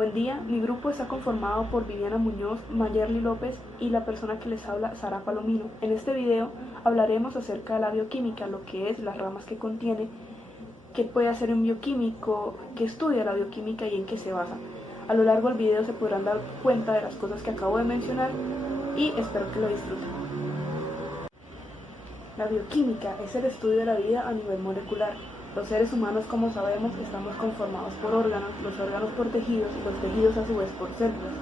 Buen día, mi grupo está conformado por Viviana Muñoz, Mayerly López y la persona que les habla, Sara Palomino. En este video hablaremos acerca de la bioquímica, lo que es, las ramas que contiene, qué puede hacer un bioquímico, qué estudia la bioquímica y en qué se basa. A lo largo del video se podrán dar cuenta de las cosas que acabo de mencionar y espero que lo disfruten. La bioquímica es el estudio de la vida a nivel molecular. Los seres humanos, como sabemos, estamos conformados por órganos, los órganos por tejidos y los tejidos a su vez por células,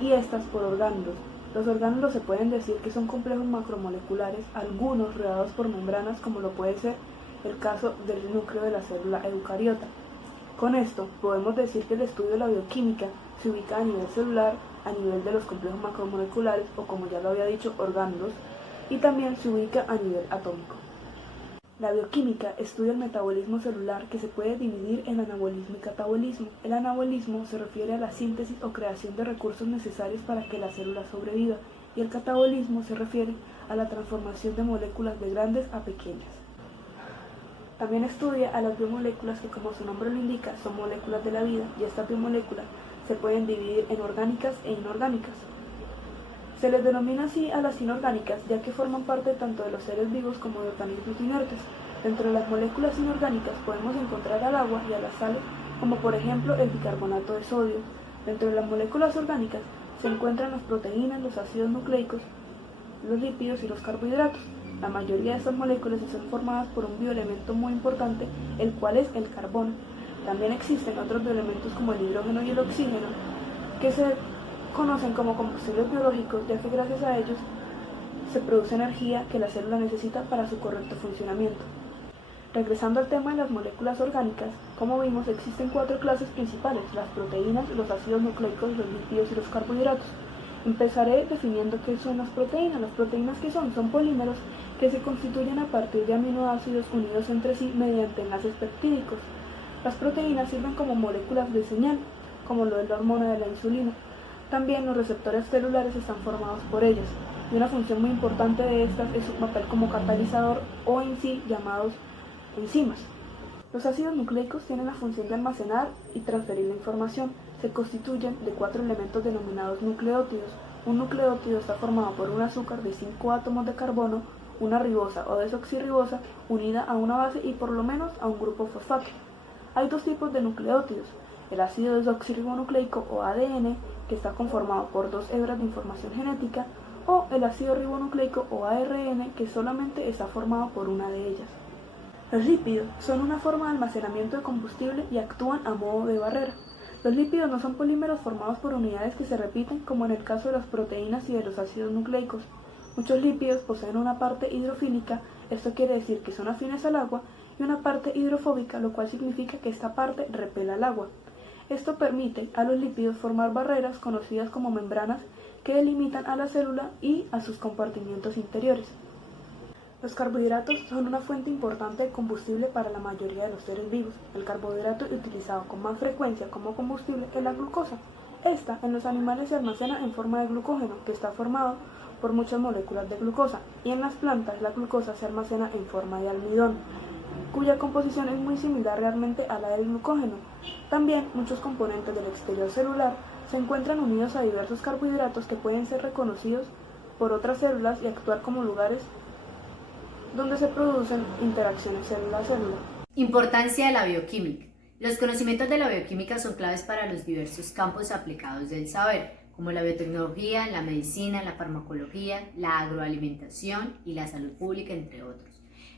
y estas por orgánulos. Los orgánulos se pueden decir que son complejos macromoleculares, algunos rodeados por membranas, como lo puede ser el caso del núcleo de la célula eucariota. Con esto podemos decir que el estudio de la bioquímica se ubica a nivel celular, a nivel de los complejos macromoleculares, o como ya lo había dicho, orgánulos, y también se ubica a nivel atómico. La bioquímica estudia el metabolismo celular, que se puede dividir en anabolismo y catabolismo. El anabolismo se refiere a la síntesis o creación de recursos necesarios para que la célula sobreviva, y el catabolismo se refiere a la transformación de moléculas de grandes a pequeñas. También estudia a las biomoléculas, que como su nombre lo indica son moléculas de la vida, y estas biomoléculas se pueden dividir en orgánicas e inorgánicas. Se les denomina así a las inorgánicas, ya que forman parte tanto de los seres vivos como de organismos inertes. Dentro de las moléculas inorgánicas podemos encontrar al agua y a las sales, como por ejemplo el bicarbonato de sodio. Dentro de las moléculas orgánicas se encuentran las proteínas, los ácidos nucleicos, los lípidos y los carbohidratos. La mayoría de estas moléculas están formadas por un bioelemento muy importante, el cual es el carbono. También existen otros bioelementos como el hidrógeno y el oxígeno, que se conocen como combustibles biológicos, ya que gracias a ellos se produce energía que la célula necesita para su correcto funcionamiento. Regresando al tema de las moléculas orgánicas, como vimos, existen 4 clases principales: las proteínas, los ácidos nucleicos, los lípidos y los carbohidratos. Empezaré definiendo qué son las proteínas. Las proteínas, ¿qué son? Son polímeros que se constituyen a partir de aminoácidos unidos entre sí mediante enlaces peptídicos. Las proteínas sirven como moléculas de señal, como lo es la hormona de la insulina. También los receptores celulares están formados por ellas, y una función muy importante de estas es su papel como catalizador, o en sí llamados enzimas. Los ácidos nucleicos tienen la función de almacenar y transferir la información. Se constituyen de 4 elementos denominados nucleótidos. Un nucleótido está formado por un azúcar de 5 átomos de carbono, una ribosa o desoxirribosa unida a una base y por lo menos a un grupo fosfato. Hay 2 tipos de nucleótidos: el ácido desoxirribonucleico o ADN, que está conformado por 2 hebras de información genética, o el ácido ribonucleico o ARN, que solamente está formado por una de ellas. Los lípidos son una forma de almacenamiento de combustible y actúan a modo de barrera. Los lípidos no son polímeros formados por unidades que se repiten, como en el caso de las proteínas y de los ácidos nucleicos. Muchos lípidos poseen una parte hidrofílica, esto quiere decir que son afines al agua, y una parte hidrofóbica, lo cual significa que esta parte repele al agua. Esto permite a los lípidos formar barreras conocidas como membranas, que delimitan a la célula y a sus compartimientos interiores. Los carbohidratos son una fuente importante de combustible para la mayoría de los seres vivos. El carbohidrato utilizado con más frecuencia como combustible es la glucosa. Esta en los animales se almacena en forma de glucógeno, que está formado por muchas moléculas de glucosa, y en las plantas la glucosa se almacena en forma de almidón, cuya composición es muy similar realmente a la del glucógeno. También muchos componentes del exterior celular se encuentran unidos a diversos carbohidratos que pueden ser reconocidos por otras células y actuar como lugares donde se producen interacciones célula-célula. Importancia de la bioquímica. Los conocimientos de la bioquímica son claves para los diversos campos aplicados del saber, como la biotecnología, la medicina, la farmacología, la agroalimentación y la salud pública, entre otros.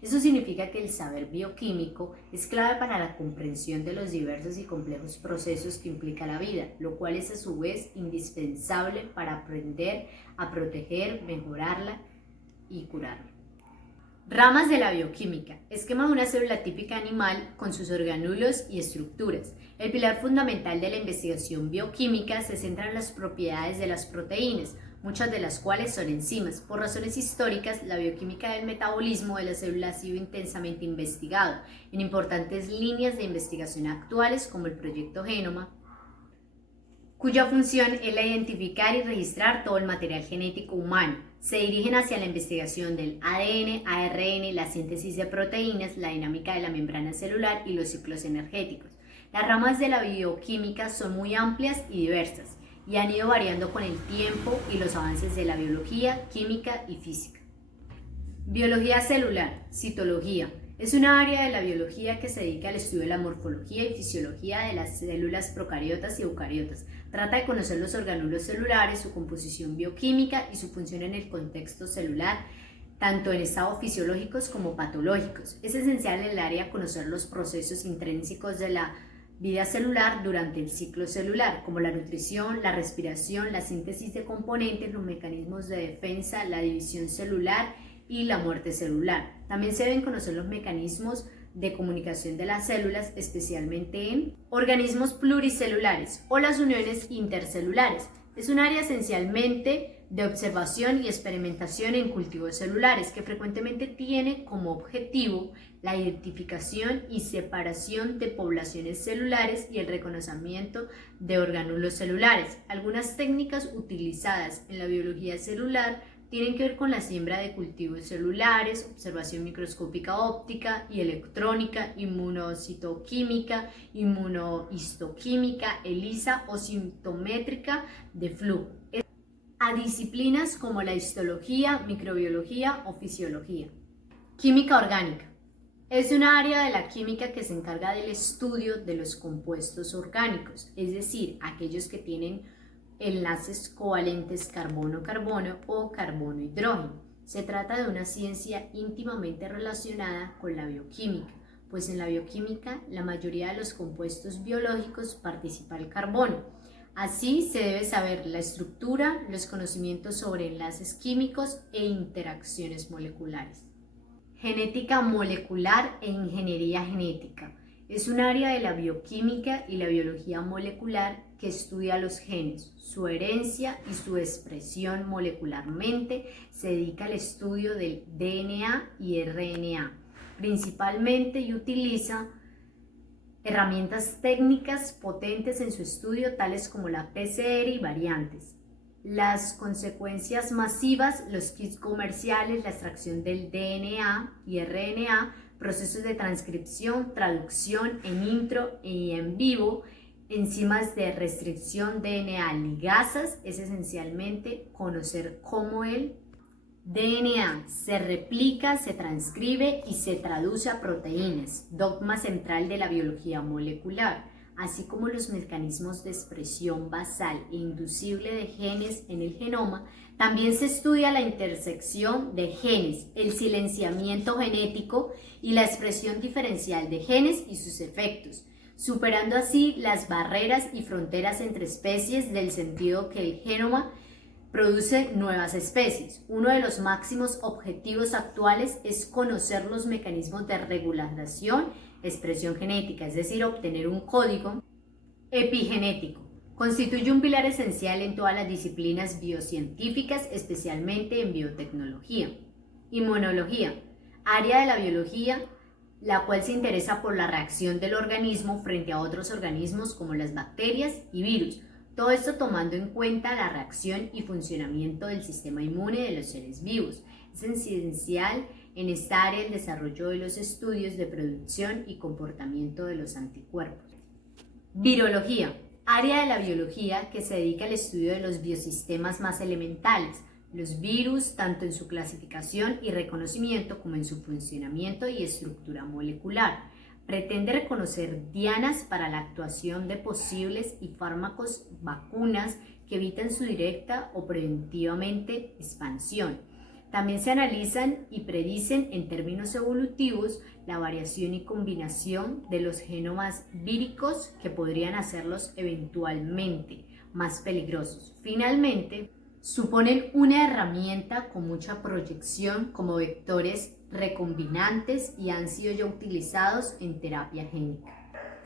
Eso significa que el saber bioquímico es clave para la comprensión de los diversos y complejos procesos que implica la vida, lo cual es a su vez indispensable para aprender a proteger, mejorarla y curarla. Ramas de la bioquímica. Esquema de una célula típica animal con sus orgánulos y estructuras. El pilar fundamental de la investigación bioquímica se centra en las propiedades de las proteínas, muchas de las cuales son enzimas. Por razones históricas, la bioquímica del metabolismo de la célula ha sido intensamente investigado en importantes líneas de investigación actuales, como el proyecto Genoma, cuya función es la de identificar y registrar todo el material genético humano. Se dirigen hacia la investigación del ADN, ARN, la síntesis de proteínas, la dinámica de la membrana celular y los ciclos energéticos. Las ramas de la bioquímica son muy amplias y diversas y han ido variando con el tiempo y los avances de la biología, química y física. Biología celular, citología. Es una área de la biología que se dedica al estudio de la morfología y fisiología de las células procariotas y eucariotas. Trata de conocer los orgánulos celulares, su composición bioquímica y su función en el contexto celular, tanto en estados fisiológicos como patológicos. Es esencial en el área conocer los procesos intrínsecos de la vida celular durante el ciclo celular, como la nutrición, la respiración, la síntesis de componentes, los mecanismos de defensa, la división celular y la muerte celular. También se deben conocer los mecanismos de comunicación de las células, especialmente en organismos pluricelulares o las uniones intercelulares. Es un área esencialmente de observación y experimentación en cultivos celulares que frecuentemente tiene como objetivo la identificación y separación de poblaciones celulares y el reconocimiento de orgánulos celulares. Algunas técnicas utilizadas en la biología celular tienen que ver con la siembra de cultivos celulares, observación microscópica óptica y electrónica, inmunocitoquímica, inmunohistoquímica, ELISA o sintométrica de flujo, a disciplinas como la histología, microbiología o fisiología. Química orgánica. Es una área de la química que se encarga del estudio de los compuestos orgánicos, es decir, aquellos que tienen enlaces covalentes carbono-carbono o carbono-hidrógeno. Se trata de una ciencia íntimamente relacionada con la bioquímica, pues en la bioquímica la mayoría de los compuestos biológicos participa el carbono. Así se debe saber la estructura, los conocimientos sobre enlaces químicos e interacciones moleculares. Genética molecular e ingeniería genética. Es un área de la bioquímica y la biología molecular que estudia los genes, su herencia y su expresión molecularmente. Se dedica al estudio del DNA y RNA, principalmente, y utiliza herramientas técnicas potentes en su estudio, tales como la PCR y variantes. Las consecuencias masivas, los kits comerciales, la extracción del DNA y RNA, procesos de transcripción, traducción en intro y en vivo, enzimas de restricción, DNA, ligasas. Es esencialmente conocer cómo el DNA se replica, se transcribe y se traduce a proteínas, dogma central de la biología molecular, así como los mecanismos de expresión basal e inducible de genes en el genoma. También se estudia la intersección de genes, el silenciamiento genético y la expresión diferencial de genes y sus efectos, superando así las barreras y fronteras entre especies, del sentido que el genoma produce nuevas especies. Uno de los máximos objetivos actuales es conocer los mecanismos de regulación, expresión genética, es decir, obtener un código epigenético. Constituye un pilar esencial en todas las disciplinas biocientíficas, especialmente en biotecnología. Inmunología, área de la biología la cual se interesa por la reacción del organismo frente a otros organismos como las bacterias y virus. Todo esto tomando en cuenta la reacción y funcionamiento del sistema inmune de los seres vivos. Es esencial en esta área el desarrollo de los estudios de producción y comportamiento de los anticuerpos. Virología, área de la biología que se dedica al estudio de los biosistemas más elementales, los virus, tanto en su clasificación y reconocimiento como en su funcionamiento y estructura molecular. Pretende reconocer dianas para la actuación de posibles y fármacos, vacunas que eviten su directa o preventivamente expansión. También se analizan y predicen en términos evolutivos la variación y combinación de los genomas víricos que podrían hacerlos eventualmente más peligrosos. Finalmente, suponen una herramienta con mucha proyección como vectores recombinantes y han sido ya utilizados en terapia génica.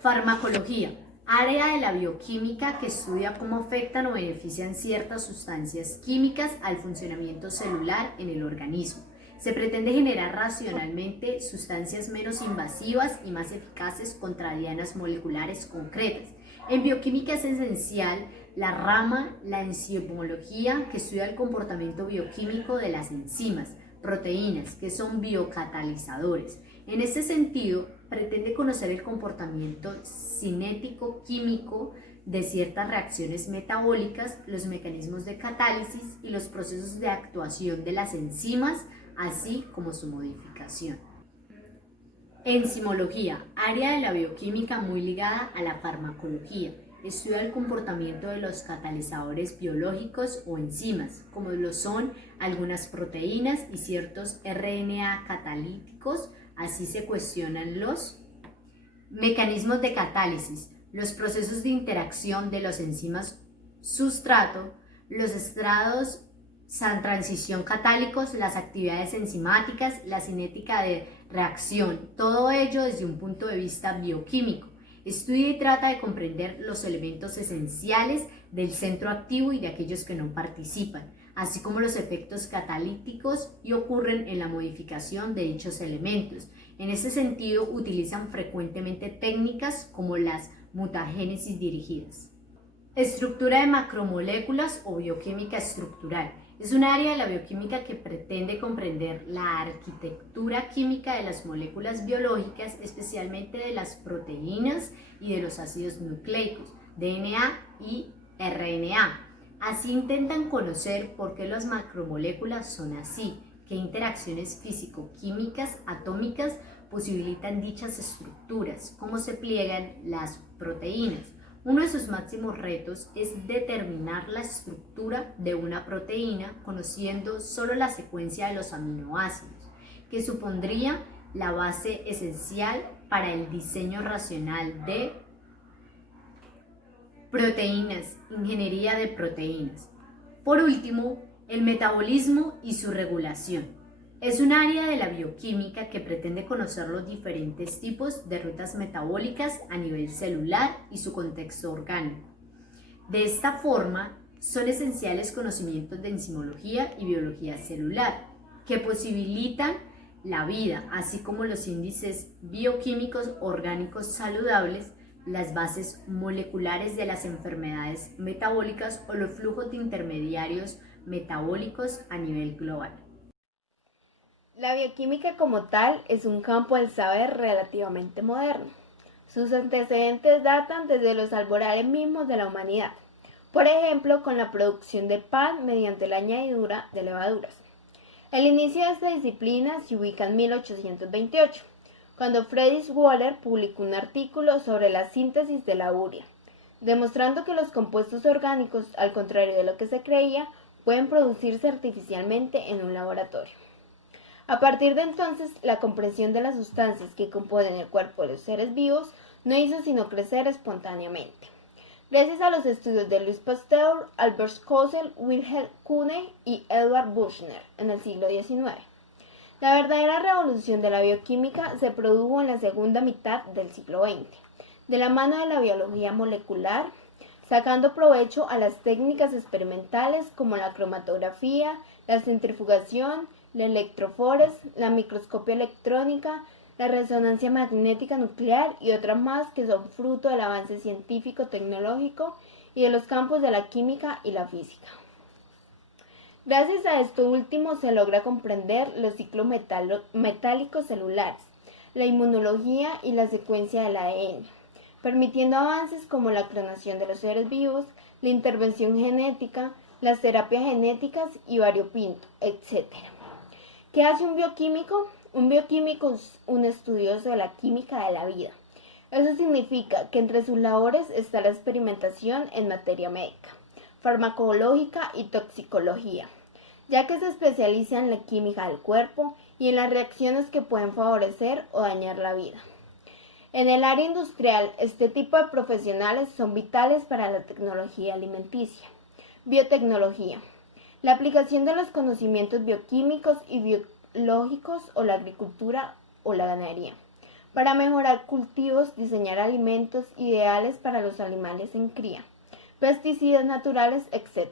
Farmacología, área de la bioquímica que estudia cómo afectan o benefician ciertas sustancias químicas al funcionamiento celular en el organismo. Se pretende generar racionalmente sustancias menos invasivas y más eficaces contra dianas moleculares concretas. En bioquímica es esencial la rama, la enzimología, que estudia el comportamiento bioquímico de las enzimas, proteínas, que son biocatalizadores. En este sentido, pretende conocer el comportamiento cinético-químico de ciertas reacciones metabólicas, los mecanismos de catálisis y los procesos de actuación de las enzimas, así como su modificación. Enzimología, área de la bioquímica muy ligada a la farmacología. Estudia el comportamiento de los catalizadores biológicos o enzimas, como lo son algunas proteínas y ciertos RNA catalíticos. Así se cuestionan los mecanismos de catálisis, los procesos de interacción de los enzimas sustrato, los estados transición catálicos, las actividades enzimáticas, la cinética de reacción, todo ello desde un punto de vista bioquímico. Estudia y trata de comprender los elementos esenciales del centro activo y de aquellos que no participan, así como los efectos catalíticos y ocurren en la modificación de dichos elementos. En este sentido, utilizan frecuentemente técnicas como las mutagénesis dirigidas. Estructura de macromoléculas o bioquímica estructural. Es un área de la bioquímica que pretende comprender la arquitectura química de las moléculas biológicas, especialmente de las proteínas y de los ácidos nucleicos, DNA y RNA. Así intentan conocer por qué las macromoléculas son así, qué interacciones físico-químicas atómicas posibilitan dichas estructuras, cómo se pliegan las proteínas. Uno de sus máximos retos es determinar la estructura de una proteína conociendo solo la secuencia de los aminoácidos, que supondría la base esencial para el diseño racional de proteínas, ingeniería de proteínas. Por último, el metabolismo y su regulación. Es un área de la bioquímica que pretende conocer los diferentes tipos de rutas metabólicas a nivel celular y su contexto orgánico. De esta forma, son esenciales conocimientos de enzimología y biología celular, que posibilitan la vida, así como los índices bioquímicos orgánicos saludables, las bases moleculares de las enfermedades metabólicas o los flujos de intermediarios metabólicos a nivel global. La bioquímica como tal es un campo del saber relativamente moderno. Sus antecedentes datan desde los albores mismos de la humanidad, por ejemplo con la producción de pan mediante la añadidura de levaduras. El inicio de esta disciplina se ubica en 1828, cuando Friedrich Wöhler publicó un artículo sobre la síntesis de la urea, demostrando que los compuestos orgánicos, al contrario de lo que se creía, pueden producirse artificialmente en un laboratorio. A partir de entonces, la comprensión de las sustancias que componen el cuerpo de los seres vivos no hizo sino crecer espontáneamente. Gracias a los estudios de Louis Pasteur, Albert Kossel, Wilhelm Kuhne y Edward Buchner en el siglo XIX. La verdadera revolución de la bioquímica se produjo en la segunda mitad del siglo XX, de la mano de la biología molecular, sacando provecho a las técnicas experimentales como la cromatografía, la centrifugación, la electroforesis, la microscopia electrónica, la resonancia magnética nuclear y otras más que son fruto del avance científico-tecnológico y de los campos de la química y la física. Gracias a esto último se logra comprender los ciclos metálicos celulares, la inmunología y la secuencia del ADN, permitiendo avances como la clonación de los seres vivos, la intervención genética, las terapias genéticas y variopinto, etc. ¿Qué hace un bioquímico? Un bioquímico es un estudioso de la química de la vida. Eso significa que entre sus labores está la experimentación en materia médica, farmacológica y toxicología, ya que se especializa en la química del cuerpo y en las reacciones que pueden favorecer o dañar la vida. En el área industrial, este tipo de profesionales son vitales para la tecnología alimenticia. Biotecnología. La aplicación de los conocimientos bioquímicos y biológicos o la agricultura o la ganadería para mejorar cultivos, diseñar alimentos ideales para los animales en cría, pesticidas naturales, etc.